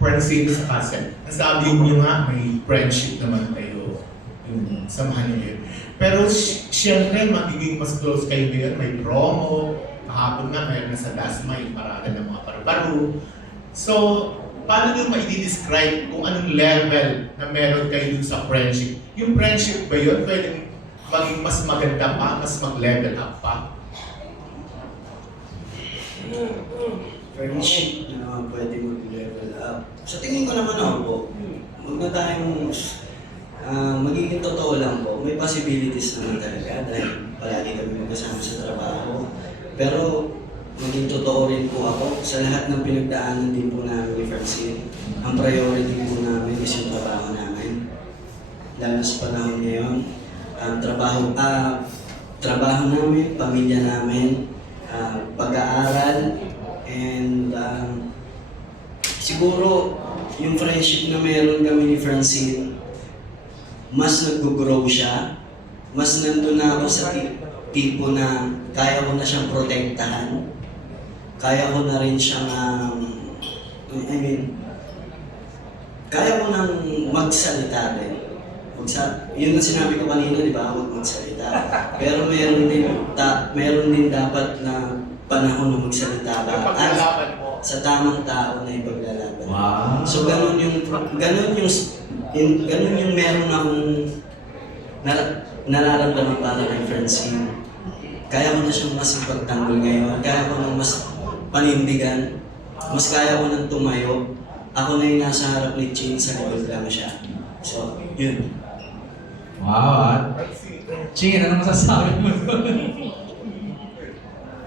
Francine sa Kasen. Nasabi niyo nga, may friendship naman kayo. Yung samahan niyo yun. Pero siyempre, magiging mas close kayo ngayon. May promo. Kahapon nga, mayroon sa Dasma yung parada ng mga paru-paro. So, paano niyo ma-describe kung anong level na meron kayo dun sa friendship? Yung friendship ba yun? Pwedeng maging mas maganda pa, mas mag-level up pa? Friendship na pwede mag-level up. Sa tingin ko naman ako po, huwag na tayong magiging totoo lang po. May possibilities naman talaga dahil palagi kami magkasama sa trabaho. Pero maging totoo rin po ako sa lahat ng pinagdaanan din po namin ni Francine. Ang priority po namin is yung trabaho namin. Lalo sa panahon ngayon, trabaho namin, pamilya namin, pag-aaral, and siguro yung friendship na meron kami ni Francine, mas nag-grow siya, mas nandun na ako sa tipo na kaya ko na siyang protektahan, kaya ko na rin siyang, kaya ko nang magsalita din. Yun ang sinabi ko kanina, di ba? Huwag magsalita. Pero meron din dapat na panahon na magsalita ka. At sa tamang tao na ipaglalaban. Wow. So ganun yung meron akong nararamdaman para kay Francine. Kaya ko na siyang mas ipagtanggol ngayon. Kaya ko nang mas panindigan. Mas kaya ko nang tumayo. Ako na yung nasa harap ni Chin, sa likod lang siya. So, yun. Wow, Chin, ano masasabi mo doon?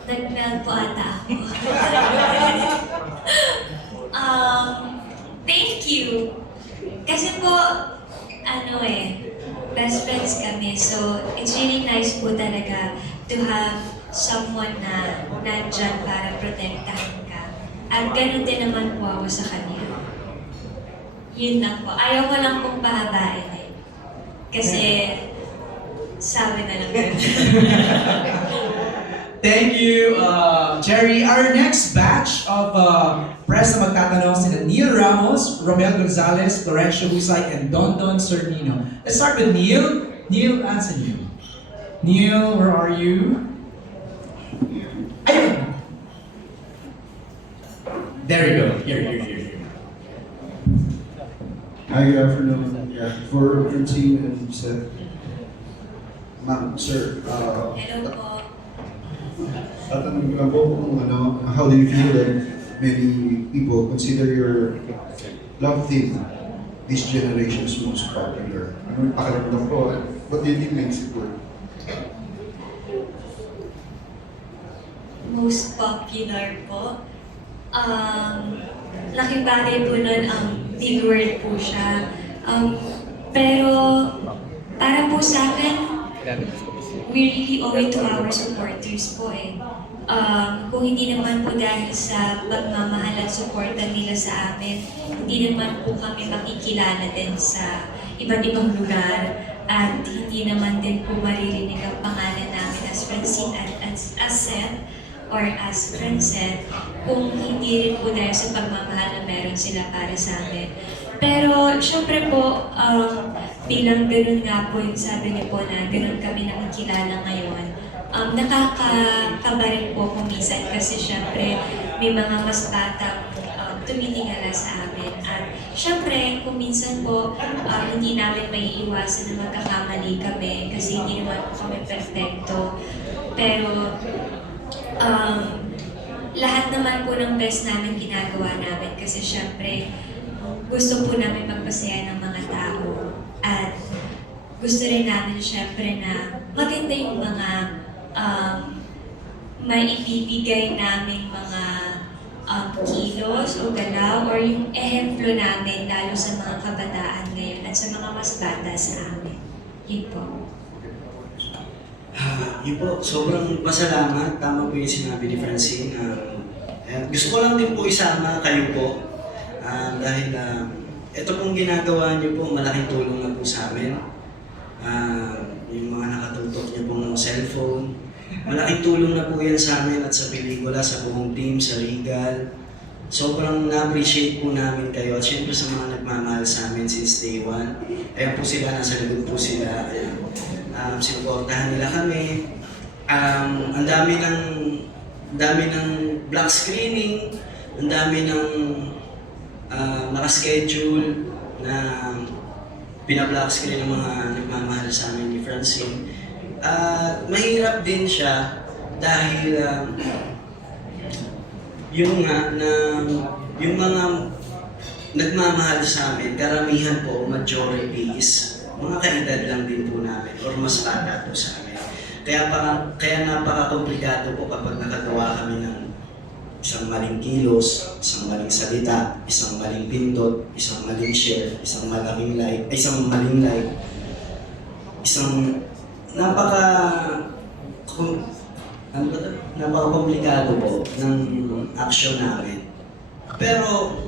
Nag-melt po ata ako. Thank you. Kasi po, best friends kami. So, it's really nice po talaga to have someone na nandyan para protektahan ka. At ganun din naman po ako sa kanya. Yun lang po. Ayaw ko lang pong pahabain eh. Kasi, sabi na lang yun. Thank you, Jerry. Our next batch of press na magtatanong sina Neil Ramos, Romel Gonzalez, Florencio Husay, and Don Cernino. Let's start with Neil. Neil, answer you. Neil, where are you? Ayun! There you go. Here. Hi, good afternoon. Yeah, for Francine and Seth. Ma'am, sir, Hello po. tatanungin ko lang po kung how do you feel that many people consider your love theme this generation's most popular? Ano yung pakiramdam ko? What do you think makes it work? Most popular po. Laking bagay po nun, big word po siya. Pero para po sa akin, we really owe it to our supporters po eh. Kung hindi naman po dahil sa pagmamahal at suporta nila sa amin, hindi naman po kami makikilala din sa iba't ibang lugar at hindi naman din po maririnig ang pangalan namin as Francine at as Seth or as Francine kung hindi rin po dahil sa pagmamahal na meron sila para sa amin. Pero syempre po, bilang ganun nga po yung sabi niyo po na ganun kami nakikilala ngayon, nakakakaba rin po kumisan kasi syempre may mga mas batang tumitingala sa amin. At syempre, kung minsan po hindi namin may iwasan na magkakamali kami kasi hindi naman po kami perfecto. Pero lahat naman po ng best namin ginagawa namin kasi syempre gusto po namin magpasaya ng mga tao at gusto rin namin syempre na maganda yung mga maibibigay namin mga kilos o galaw or yung ehemplo namin lalo sa mga kabataan ngayon at sa mga mas bata sa amin. Yun po. Yun po, sobrang pasalamat. Tama po yung sinabi ni Francine. Gusto ko lang din po isama kayo po. Dahil ito pong ginagawa niyo po, malaking tulong na po sa amin. Yung mga nakatutok niyo pong cellphone. Malaking tulong na po yan sa amin at sa pelikula, sa buong team, sa Regal, sobrang na-appreciate po namin kayo. At syempre sa mga nagmamahal sa amin since day one. Ayan po sila, nasa likod po sila. Ayan. Sinuportahan nila kami. Ang dami ng black screening, ang dami ng nakaschedule na pinablock screen ng mga nagmamahal sa amin ni Francine. At mahirap din siya dahil yung mga nagmamahal sa amin, karamihan po, majority is mga kaedad lang din po namin or mas bata po sa amin. Kaya napaka-komplikado po kapag nakagawa kami ng isang maling kilos, isang maling salita, isang maling pindot, isang maling share, isang maling like, isang napaka-komplikado po ng action namin. Pero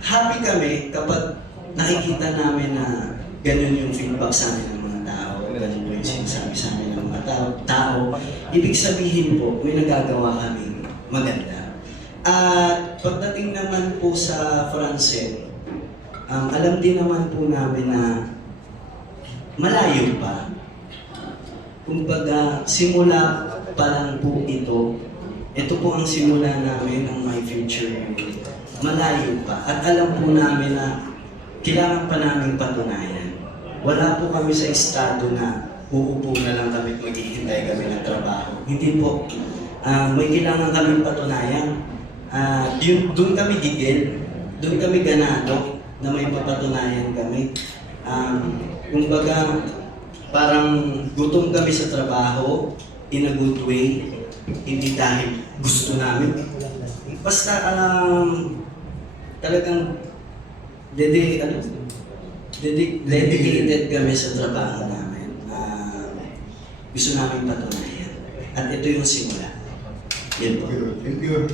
happy kami kapag nakikita namin na ganun yung feedback sa amin ng mga tao, ganun po yung sinasabi sa amin ng mga tao. Ibig sabihin po, may nagagawa kaming maganda. At pagdating naman po sa Francine, alam din naman po namin na malayo pa. Kumbaga, simula pa lang po ito. Ito po ang simula namin ng My Future You. Malayo pa. At alam po namin na kailangan pa namin patunayan. Wala po kami sa estado na uupo na lang kami at maghihintay kami ng trabaho. Hindi po. May kailangan kami patunayan. Doon kami gigil. Doon kami ganado na may papatunayan kami. Kumbaga, parang gutom kami sa trabaho in a good way, hindi dahil gusto namin. Basta talagang dedicated kami sa trabaho namin. Gusto namin patunayan. At ito yung simula. Yan po. Thank you.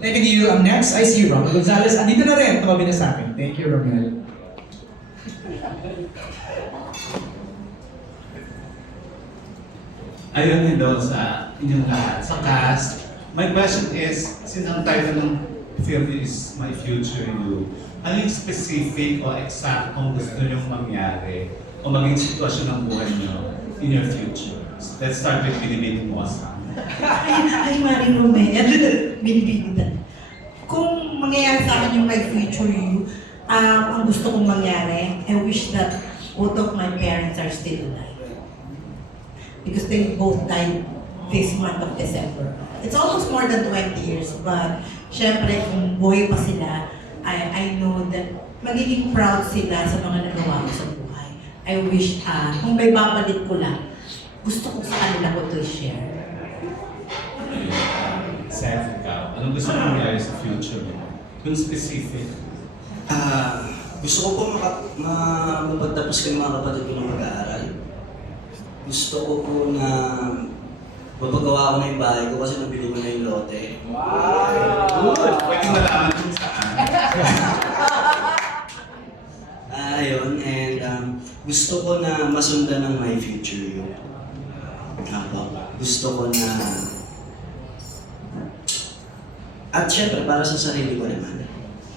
Thank you. Next, I see Romel Gonzalez. Andito na rin. Tumabi na sa akin. Thank you, Romel. Ayun din daw sa inyong lahat. Sa cast, my question is, since ang title ng film is My Future You, ano yung specific o exact kung gusto nyong mangyari o maging sitwasyon ng buhay nyo in your future? Let's start with Binibig Mosa. Ay, Maring Romel, binibigitan. Kung mangyayari sa akin yung My Future You, ang gusto kong mangyari, I wish that both of my parents are still alive. Because they both died this month of December. It's almost more than 20 years, but syempre kung buhay pa sila, I know that magiging proud sila sa mga nagawa ko sa buhay. I wish, kung may babalik ko lang, gusto ko sa kanila ko to share. Seth, ikaw, anong gusto mong mangyari sa future mo? Kung specific. Gusto ko po mapagtapos ko yung mga kapatid ko ng mag-aaral. Gusto ko po na mapagawa ko na yung bahay ko kasi nabili ko na yung lote. Good! Pwede malaman kung saan. Ayun, and gusto ko na masundan ng My Future You. Gusto ko na... At syempre, para sa sarili ko naman.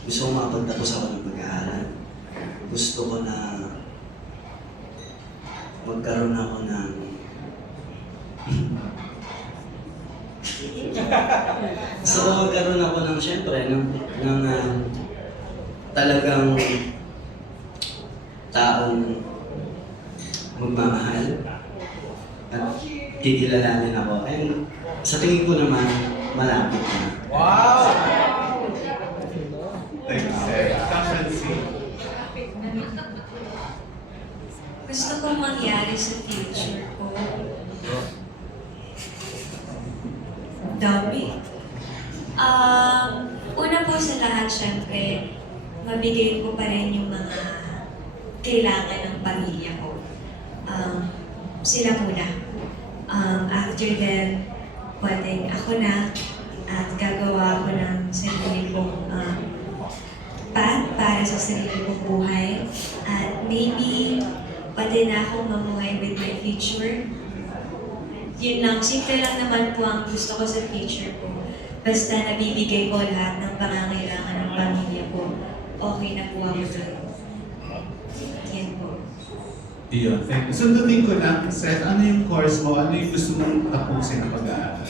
Gusto ko makapagtapos ako ng pag-aaral. Gusto ko na magkaroon ako ng... Gusto ko magkaroon ako ng, syempre, ng talagang taong magmamahal at kikilalanin ako. And sa tingin ko naman, malapit na. Wow! Thanks, Seth. Francine. Gusto kong mangyari sa future ko. Dami. Una po sa lahat, syempre, mabigay ko pa rin yung mga kailangan ng pamilya ko. Sila muna. After then, pwedeng ako na at gagawa ko ng sarili kong path para sa sarili kong buhay. At maybe, pwede na akong mamuhay with my future. Yun lang, simple lang naman po ang gusto ko sa future ko. basta nabibigay ko lahat ng pangangailangan ng pamilya ko, okay na po ako doon. Yan po. Iyon, thank you. Sundutin ko lang, Seth, ano yung course mo? Ano yung gusto mong tapusin na pag-aaral?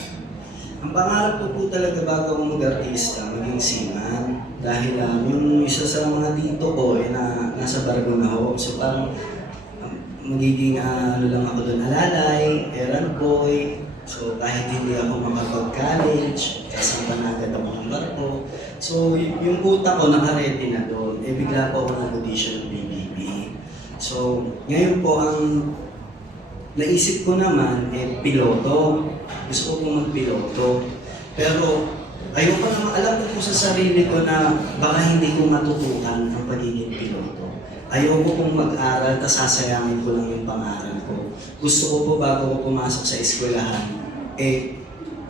Ang pangarap ko po talaga bago ako mag-artista, maging seaman. Dahil yung isa sa mga tito ko nasa Barangay na ho. So parang magiging ano lang ako doon, alalay, errand boy. So kahit hindi ako makapag-college, sasampan na agad ako ng barko. So yung utak ko naka-ready na doon. Bigla po ako nag-audition ng BBB. So ngayon po ang naisip ko naman, piloto. Gusto ko pong magpiloto. Pero ayoko naman, alam ko po sa sarili ko na baka hindi ko matutukan ang pagiging piloto. Ayoko pong mag-aral, tas sasayangin ko lang yung pangaral ko. Gusto ko po bago ko pumasok sa eskwelahan,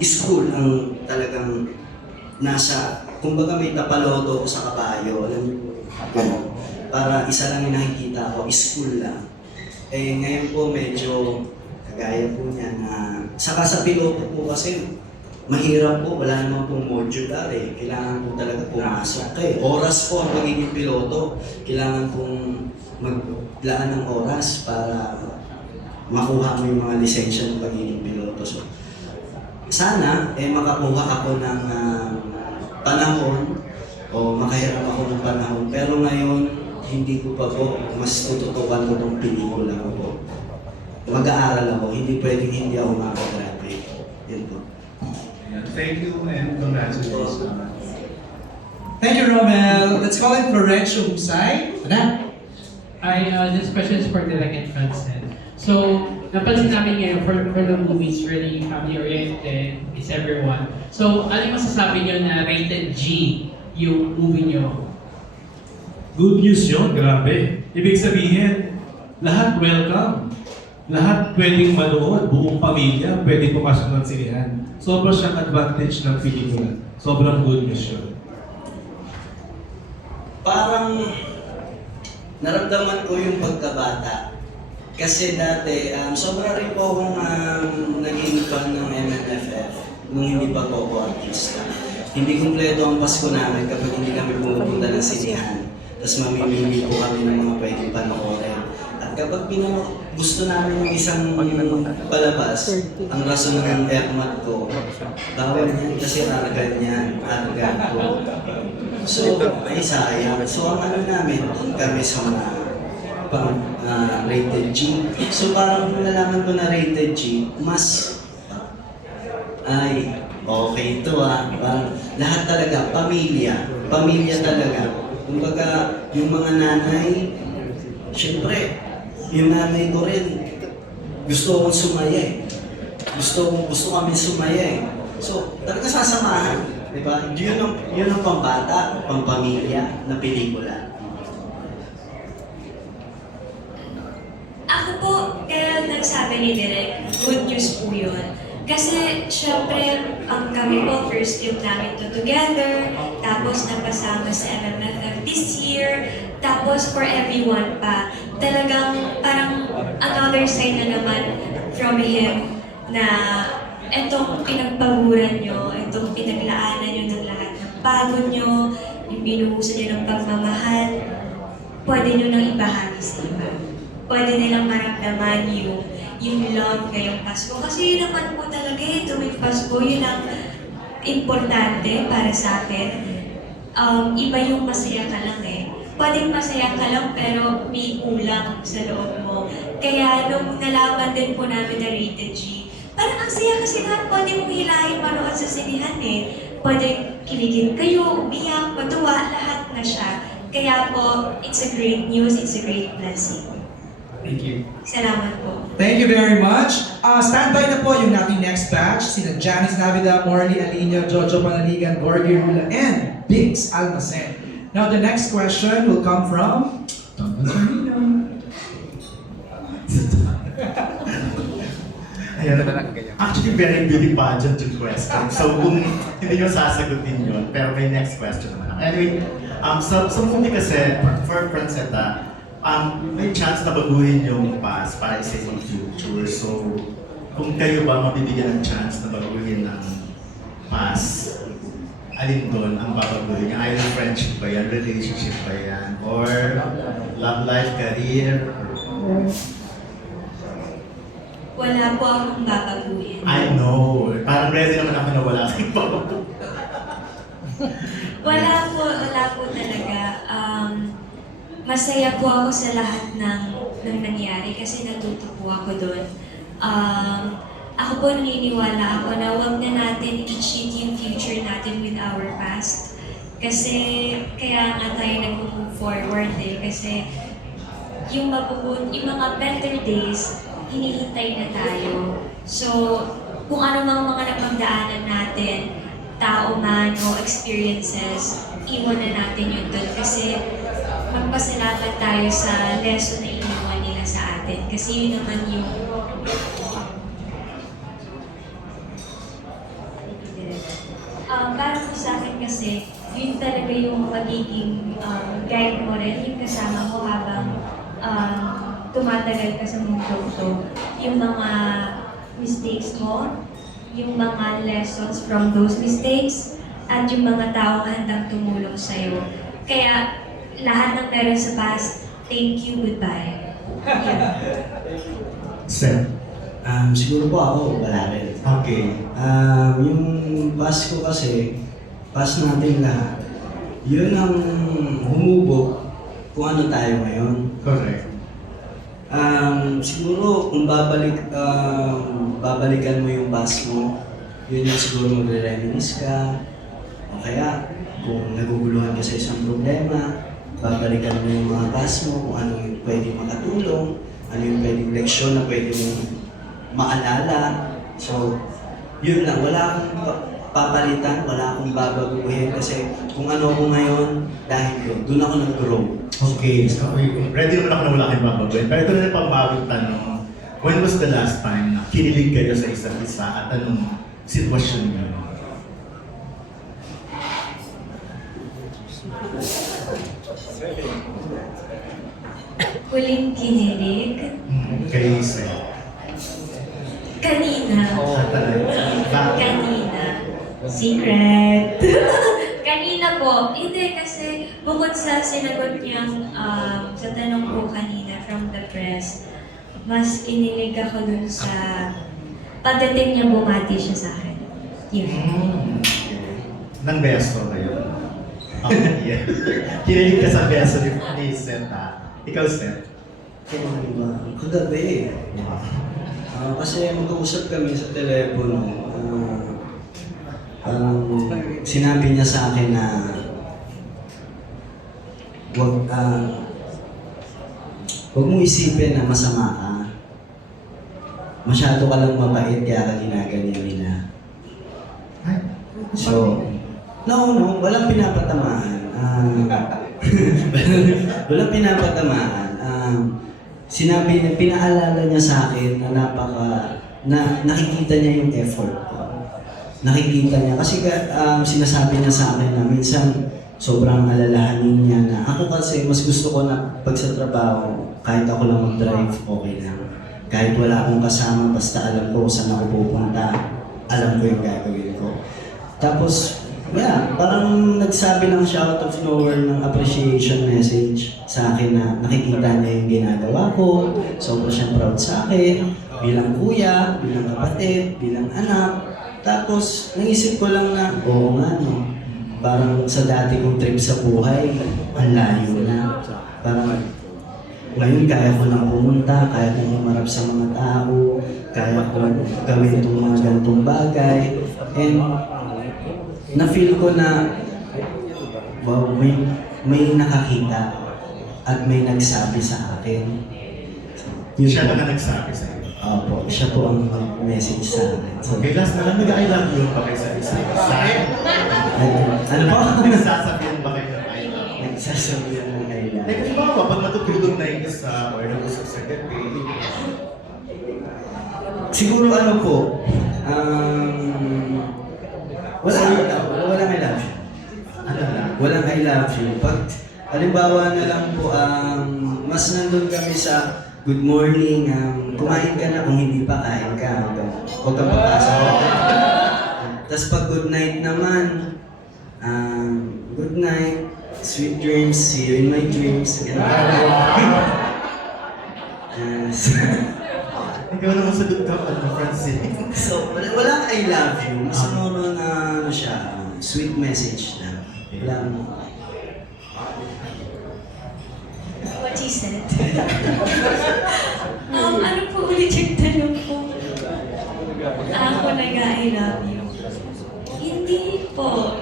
school ang talagang nasa, kumbaga may tapalodo ko sa kabayo, alam niyo po, para isa lang yung nakikita ko, school lang. Ngayon po medyo kagaya po niya na saka sa piloto po kasi mahirap po, wala naman pong modular kailangan po talaga pumasok oras po ang pagiging piloto, kailangan pong maglaan ng oras para makuha mo yung mga lisensya ng pagiging piloto. So, sana makakuha ako ng panahon o makahiram ako ng panahon, pero ngayon hindi ko pa po, mas tututukan ko itong pelikula ko po. Mag-aaral ako, hindi pwedeng hindi ako makagraduate. Yun po. Thank you and congratulations. Thank you, Romel. Let's call in Florencio Husay. Ana. This question is for Direk and Francen. So, napansin namin ngayon for the movie, it's really family-oriented, it's everyone. So, ano yung masasabi nyo na rated G yung movie nyo? Good news yun, grabe. Ibig sabihin, lahat welcome. Lahat pwedeng manood, buong pamilya, pwedeng pumasok ng sinihan. Sobrang siyang advantage ng pelikula. Sobrang good news yun. Parang naramdaman ko yung pagkabata. Kasi dati, sobra rin po akong naging fan ng MNFF nung hindi pa po ako artista. Hindi kumpleto ang Pasko namin kapag hindi kami pumupunta ng sinihan. Tapos mamimili po kami ng mga pwedeng panoorin. At kapag gusto namin yung isang palabas, ang rason ng airmat ko, bawal yan kasi argan yan, argan ko. So, ay sayang. So, ang ano namin, doon kami sa mga rated G. So, parang kung nalaman ko na rated G, mas, ay, okay ito parang lahat talaga, pamilya talaga. Kumbaga, yung mga nanay, syempre, yung nanay ko rin, gusto kong sumaya Gusto kami sumaya So, talaga sasamahan. Diba? Yun ang pambata, pampamilya na pelikula. Ako po, kaya nagsabi ni Direk, good news po yun. Kasi, syempre, kami po, first film namin to together, tapos napasama sa MMFF this year, tapos for everyone pa. Talagang parang another sign na naman from him na etong pinagpaguran nyo, etong pinaglaanan nyo ng lahat ng pagod nyo, yung binuhusan nyo ng pagmamahal, pwede nyo nang ibahagi sa iba. Pwede nilang maramdaman yung love ngayong Pasko. Kasi yun naman po talaga tuwing Pasko, yun ang importante para sa akin. Iba yung masaya ka lang Pwedeng masaya ka lang pero may kulang sa loob mo. Kaya nung nalaman din po namin na rated G, parang ang saya kasi lahat pwede mong hilahin manood sa sinihan Pwede kiligin kayo, umiyak, matuwa, lahat na siya. Kaya po, it's a great news, it's a great blessing. Thank you. Salamat po. Thank you very much. Standby na po yung nating next batch. Sina Janice Navida, Morley Alino, Jojo Panaligan, Gorgie Rula, and Biggs Almacen. Now the next question will come from Tonton Sarnino. Actually, very beauty pageant yung question. So, kung hindi nyo sasagutin yun, pero may next question naman. Anyway, sa movie kasi, for Franceta, may chance na baguhin yung past para sa yung future. So, kung kayo ba mabibigyan ng chance na baguhin ng past alin doon ang babaguhin niya? Either friendship ba yan, relationship ba yan, or love life, career? Wala po akong babaguhin. I know. Parang ready naman ako na wala kang babaguhin. Wala po talaga. Masaya po ako sa lahat ng nangyari kasi natuto po ako doon. Ako po naniniwala ako na huwag na natin i-cheat yung future natin with our past. Kasi kaya nga tayo nag-move forward kasi yung mga better days, hinihintay na tayo. So, kung ano mga napagdaanan natin, tao man o experiences, iwan na natin yun doon. Kasi magpasalamat tayo sa lesson na iniwan nila sa atin. Kasi yun naman yung para po sa akin kasi, yun talaga yung magiging guide mo rin, yung kasama mo habang tumatagal ka sa mundo to. Yung mga mistakes mo, yung mga lessons from those mistakes, at yung mga taong handang tumulong sa'yo. Kaya, lahat ng meron sa past, thank you, goodbye. Yeah. Seth. Siguro po ako, wala rin. Okay. Yung pass ko kasi, pass natin lahat, yun ang humubog kung ano tayo ngayon. Correct. Siguro kung babalikan mo yung pass mo, yun yung siguro magre-reminisce ka. O kaya, kung naguguluhan ka sa isang problema, babalikan mo yung mga pass mo, kung ano yung pwedeng makatulong, ano yung pwedeng leksyon na pwede mong maalala. So, yun lang. Wala akong papalitan, wala akong babaguhin kasi kung ano ko ngayon, dahil yun, doon ako nag-grow. Okay. So, ready naman ako na wala kang babaguhin. Pero ito na yung pambagong tanong. When was the last time na kinilig kayo sa isa't isa at anong sitwasyon niyo? Huling kinilig. Kay Seth. Kanina. Bakit? Kanina. Secret. Kanina po. Hindi kasi bukod sa sinagot niyang sa tanong ko kanina from the press, mas kinilig ako dun sa pagdating niya bumati siya sa akin. Yun. Nang beso kayo? Yeah. Kinilig ka sa beso ni Seth, ha? Ikaw, Seth? Kailan ba? Kagabi. Kasi mag-uusap kami sa telepono. Sinabi niya sa akin na huwag mo isipin na masama ka. Masyado ka lang mabait kaya ka ginaganyan nila. So, no, walang pinapatamaan. Walang pinapatamaan. Sinabi niya, pinaalala niya sa akin na nakikita niya yung effort ko. Nakikita niya. Kasi sinasabi niya sa akin na minsan sobrang alalahanin niya na ako kasi mas gusto ko na pag sa trabaho, kahit ako lang mag-drive, okay lang. Kahit wala akong kasama, basta alam ko kung saan ako pupunta, alam ko yung gagawin ko. Tapos, parang nagsabi lang siya out of nowhere ng appreciation message sa akin na nakikita niya yung ginagawa ko, sobrang siyang proud sa akin, bilang kuya, bilang kapatid, bilang anak. Tapos, naisip ko lang na, oo nga no, parang sa dati kong trip sa buhay, ang layo na. Parang, ngayon kaya ko na pumunta, kaya ko humarap sa mga tao, kaya ko gawin itong mga ganitong bagay. And, na-feel ko na wow, may nakakita at may nagsabi sa akin. Yun Siya po. ba na nagsabi sa iyo? Opo, siya po ang message sa akin. So, Okay, last na lang, nag-I love you ba kayo sa isa? ano po? Nagsasabihan ba kayo ng I love you? Nagsasabihan ng kailangan. Like, halimbawa, pag matutulog na yung isa or nag-usap sa gabi, Siguro ano po, walang I love you. ano lang? Walang I love you. Pag, halimbawa na lang po, mas nandun kami sa good morning, kumain ka na, kung hindi pa, kain ka. Huwag kang papasok. Tapos pag good night naman, Good night, sweet dreams, see you in my dreams. Ganun. Ikaw naman sagot ka pa, Francine. So, walang I love you. Mas siguro na ano siya, sweet message na. Walang, What he said. Ano po ulit yung tanong ko? Ako nag-I love you. Hindi po.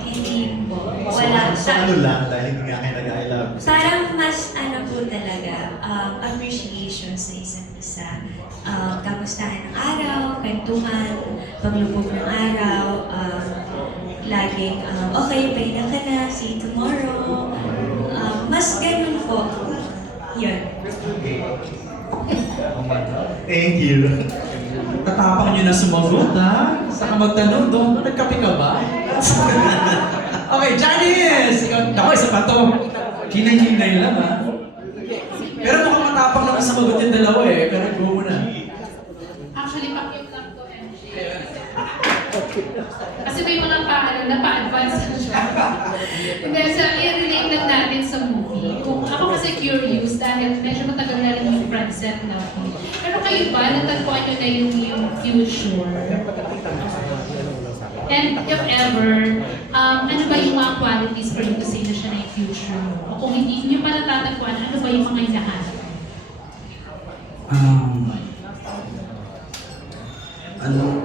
Wala. So ano lang, dahil hindi nga kayo nag-I love you. Parang mas ano po talaga, appreciation sa isa't isa. Kamustahan ng araw, kwentuhan, paglubog ng araw, laging, okay, pahinga ka na, see you tomorrow. Mas ganun po. Yun. Thank you. Tatapang nyo na sumagot, ha? Saka magtanong doon, nagkape ka ba? Okay, Janice! Ikaw, ako, isa pa to. Hinay-hinay lang, ha? Pero mukhang matapang naman sumagot yung dalawa, eh. Pero go muna. Actually, pakyut lang to, MJ. Kasi may mga pa-advance na siya. Hindi, so i-relate lang natin sa movie. Kung ako kasi curious dahil medyo matagal na rin yung front set na ako. Pero kayo ba, natagpuan nyo na yung future? And if ever, ano ba yung mga qualities for you to say na siya na yung future mo? O kung hindi nyo pa natatagpuan, ano ba yung mga hinahanap?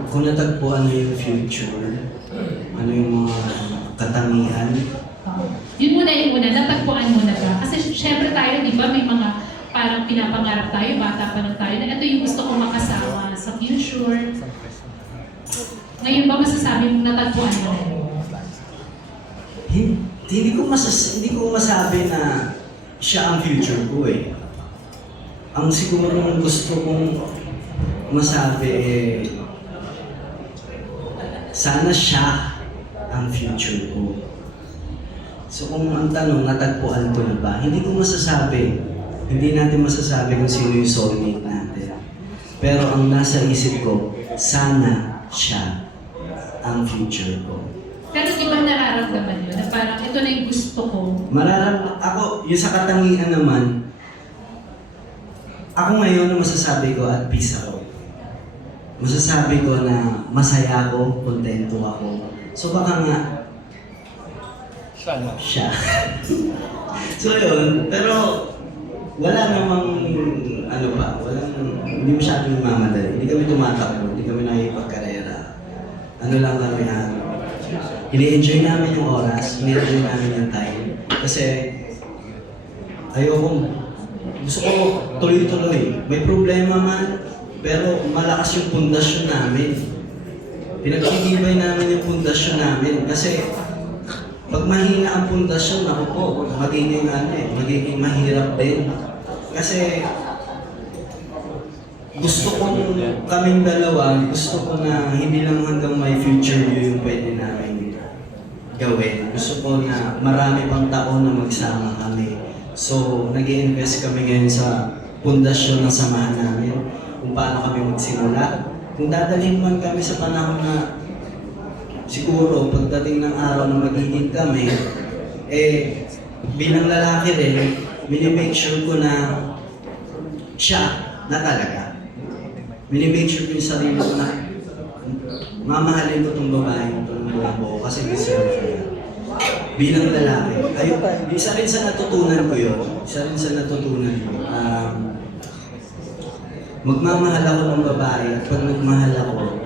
kung natagpuan na yung future, ano yung mga katangian, Yun muna yung una, natagpuan mo na ba? Kasi syempre tayo, di ba, may mga parang pinapangarap tayo, bata pa lang tayo, na ito yung gusto kong makasama sa future. Ngayon ba masasabi mong natagpuan mo na yun? hindi ko masabi na siya ang future ko eh. Ang siguro gusto kong masabi eh, sana siya ang future ko. So kung ang tanong, natagpuan ko na ba? Hindi ko masasabi. Hindi natin masasabi kung sino yung soulmate natin. Pero ang nasa isip ko, sana siya ang future ko. Pero di ba nararamdaman yun? Na parang ito na yung gusto ko. Ako, yung sa katangian naman, ako ngayon na masasabi ko at peace ako. Masasabi ko na masaya ako, kontento ako. So baka nga, siya. So yun, pero wala namang, hindi masyadong mamadali. Hindi kami tumatakbo, hindi kami nakipagkarera. Ano lang kami ini-enjoy namin yung oras, ini-enjoy namin yung time. Kasi gusto ko tuloy-tuloy. May problema man, pero malakas yung pundasyon namin. Pinagtitibay namin yung pundasyon namin. Kasi pag mahina ang pundasyon, ako po, magiging mahirap din. Kasi gusto kong kaming dalawa, gusto ko na hindi lang hanggang my future yun yung pwede namin gawin. Gusto ko na marami pang taon na magsama kami. So, nag-i-invest kami ngayon sa pundasyon ng samahan namin, kung paano kami magsimula. Kung dadalhin man kami sa panahon na siguro pagdating ng araw na magiging kami, bilang lalaki rin, minimake sure ko na siya na talaga. Minimake sure ko yung sarili ko na mamahalin ko itong babae itong buong buo kasi deserve ko yan. Bilang lalaki. Isa rin sa natutunan ko yun. Magmamahal ako ng babae at pag nagmahal ako,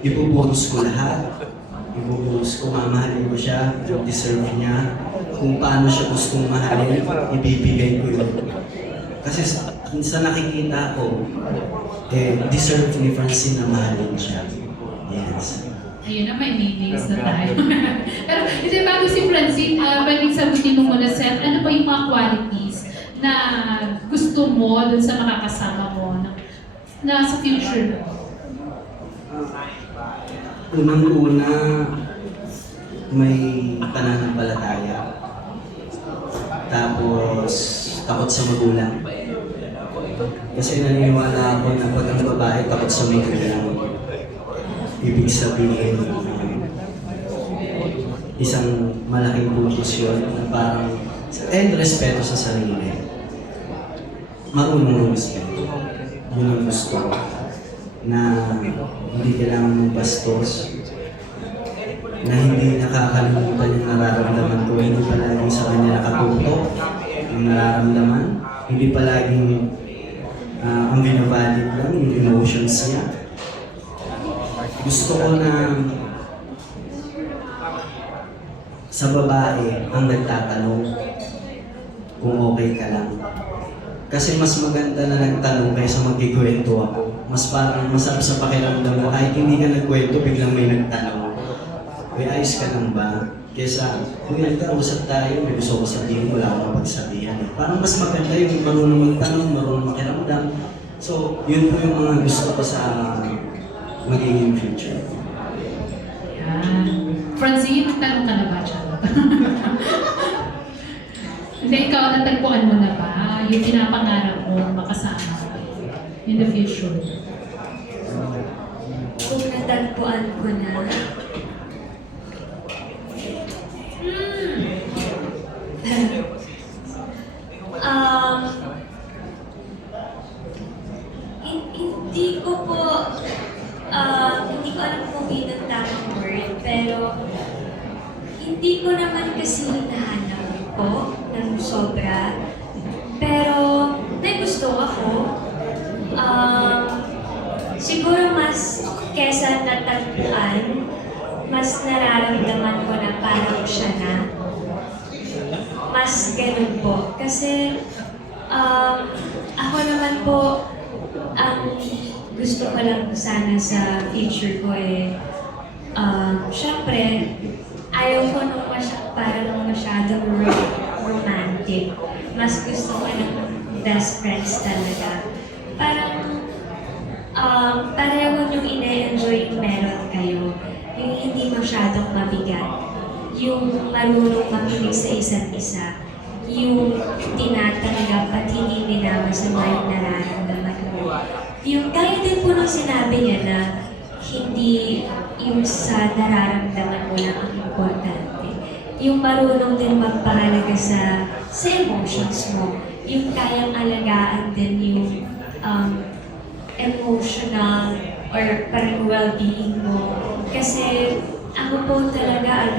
ibubuhos ko lahat. Mamahalin ko siya, deserve niya. Kung paano siya gustong mahalin, ibibigay ko yun. Kasi sa nakikita ko, deserve ni Francine na mahalin siya. Yes. Ayun na, may meanings na tayo. Pero kasi bago si Francine, pwedeng sagutin mo muna, Seth, ano ba yung mga qualities na gusto mo dun sa makakasama mo na sa future mo? Unang-una, may pananampalataya. Tapos, takot sa magulang. Kasi naniniwala ako na pag ang babae takot sa magulang, ibig sabihin, isang malaking butos yun na parang, and respeto sa sarili. Marunong respeto. Yun ang gusto ko. Na hindi kailangan ng bastos, na hindi nakakalimutan yung nararamdaman ko, hindi palaging sa kanya nakatutok yung nararamdaman, hindi palaging ang binavalid lang yung emotions niya. Gusto ko na sa babae ang nagtatanong kung okay ka lang. Kasi mas maganda na nagtanong kaysa magkikwento ako. Mas parang masarap sa pakiramdam mo, kahit hindi ka nagkwento, biglang may nagtanong. Uy, ayos ka lang ba? Kesa, kung nagkausap tayo, may gusto ko sabihin, wala akong mapagsabihan. Parang mas maganda yung marunong magtanong, marunong makiramdam. So, yun po yung mga gusto ko sa magiging future. Yan. Francine, magtanong ka na ba, Chalo? Hindi, ikaw, natagpuan mo na ba yung pinapangarap mo makasama in the future? Kung natagpuan ko na, hindi ko po, hindi ko alam kung yun ang tamang word, pero hindi ko naman kasi hinahanap po ng sobra. Pero may gusto ako. Siguro mas kesa natagpuan, mas nararamdaman ko na parang siya na. Mas ganun po. Kasi ako naman po, ang gusto ko lang sana sa future ko syempre, ayaw ko nung parang masyadong romantic. Mas gusto ko ng best friends talaga. Parang pareho yung ine-enjoy yung meron kayo. Yung hindi masyadong mabigat. Yung marunong makinig sa isa't isa. Yung tinatanggap at hindi minamasa yung nararamdaman mo. Yung kaya din po nung sinabi niya na hindi yung sa nararamdaman mo lang ang importante. Yung marunong din magpahalaga sa emotions mo. Yung kayang alagaan din yung emotional or parang well-being mo. Kasi ako po talaga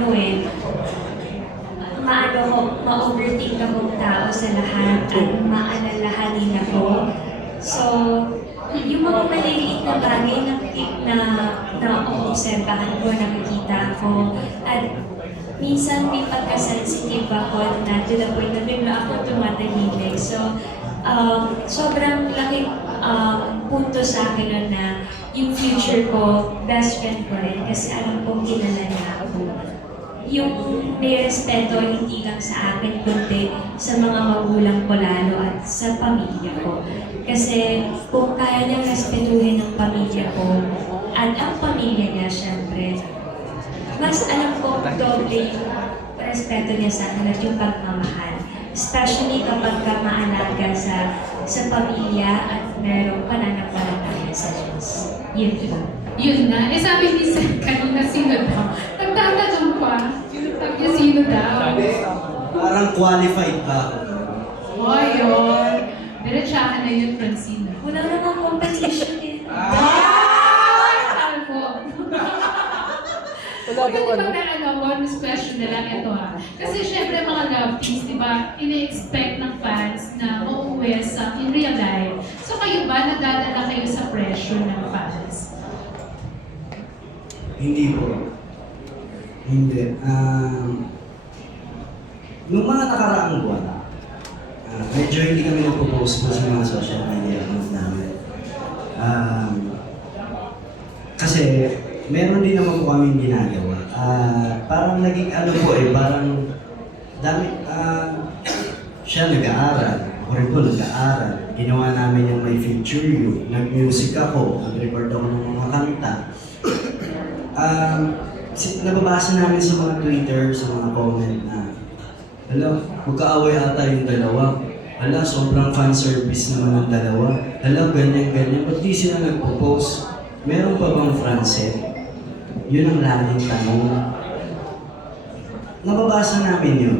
ma-overthink akong tao sa lahat at maalalahanin ako. So, yung mga maliliit na bagay na obserbahan ko, nakikita ko, at minsan may pagka-sensitive ako na to the point na bigla ako tumatahimik. So, sobrang laking punto sa akin nun na yung future ko, best friend ko rin kasi alam kong kilala niya ako. Yung may respeto hindi lang sa akin, kundi sa mga magulang ko lalo at sa pamilya ko. Kasi kung kaya niyang respetuhin ang pamilya ko at ang pamilya niya, syempre, mas alam ko doble yung respeto niya sa akin at yung pagmamahal. Especially kapag ka maalaga sa pamilya at merong pananampalataya sa Diyos. Yun po. Yun na. Sabi ni Sir kanina, sino daw? Nagtatanong pa. Sabi niya, sino daw? Parang qualified pa ako. Oh, yun. Diretsahan na yun, Francine. Wala namang competition eh. Alpo. Pwede ba na bonus question na lang ito Kasi syempre mga love teams, di ba, ini-expect ng fans na mauuwi sa in real life. So kayo ba, nadadala kayo sa pressure ng fans? Hindi po. Hindi. Noong mga nakaraang buwan, medyo hindi kami nagpo-post po sa mga social media account namin. Kasi meron din naman po kami ginagawa. Parang naging parang dami, siya nag-aaral, ako rin po nag-aaral. Ginawa namin yung My Future You, nag-music ako, nag-record ako ng mga kanta. Nababasa namin sa mga Twitter, sa mga comment na, hala, magkaaway ata yung dalawa. Hala, sobrang fan service naman ng dalawa. Hala, ganyan-ganyan. Ba't di sila nagpo-post? Meron pa bang Francet? Yun ang laging tanong. nababasa namin yun.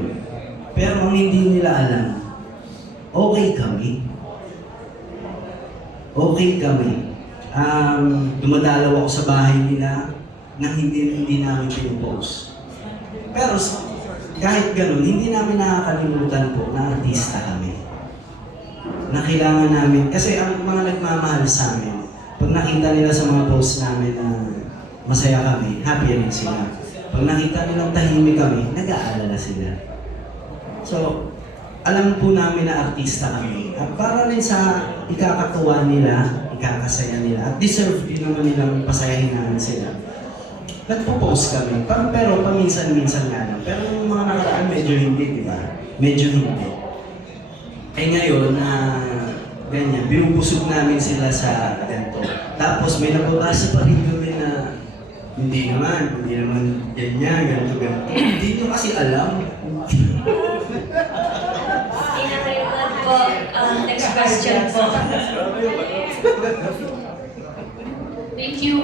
Pero ang hindi nila alam, okay kami. Okay kami. Dumadalaw ako sa bahay nila nang hindi namin pinupost. Pero kahit ganun, hindi namin nakakalimutan po na artista kami. Na kailangan namin, kasi ang mga nagmamahal sa amin, pag nakita nila sa mga posts namin na masaya kami, happy rin sila. Pag nakita nilang tahimik kami, nag-aalala sila. So, alam po namin na artista kami. At para rin sa ikakatuwa nila, ikakasaya nila, at deserve din naman nilang pasayahin namin sila. Nagpo-post kami, pero paminsan-minsan nga lang. Pero yung mga nakaraan, medyo hindi, di ba? Medyo hindi. Eh ngayon, ganyan, binubusog namin sila sa ganito. Tapos may nababasa pa rin kami na hindi naman ganyan, ganito. Hindi nyo kasi alam. Pinakailan po, next question po. Thank you.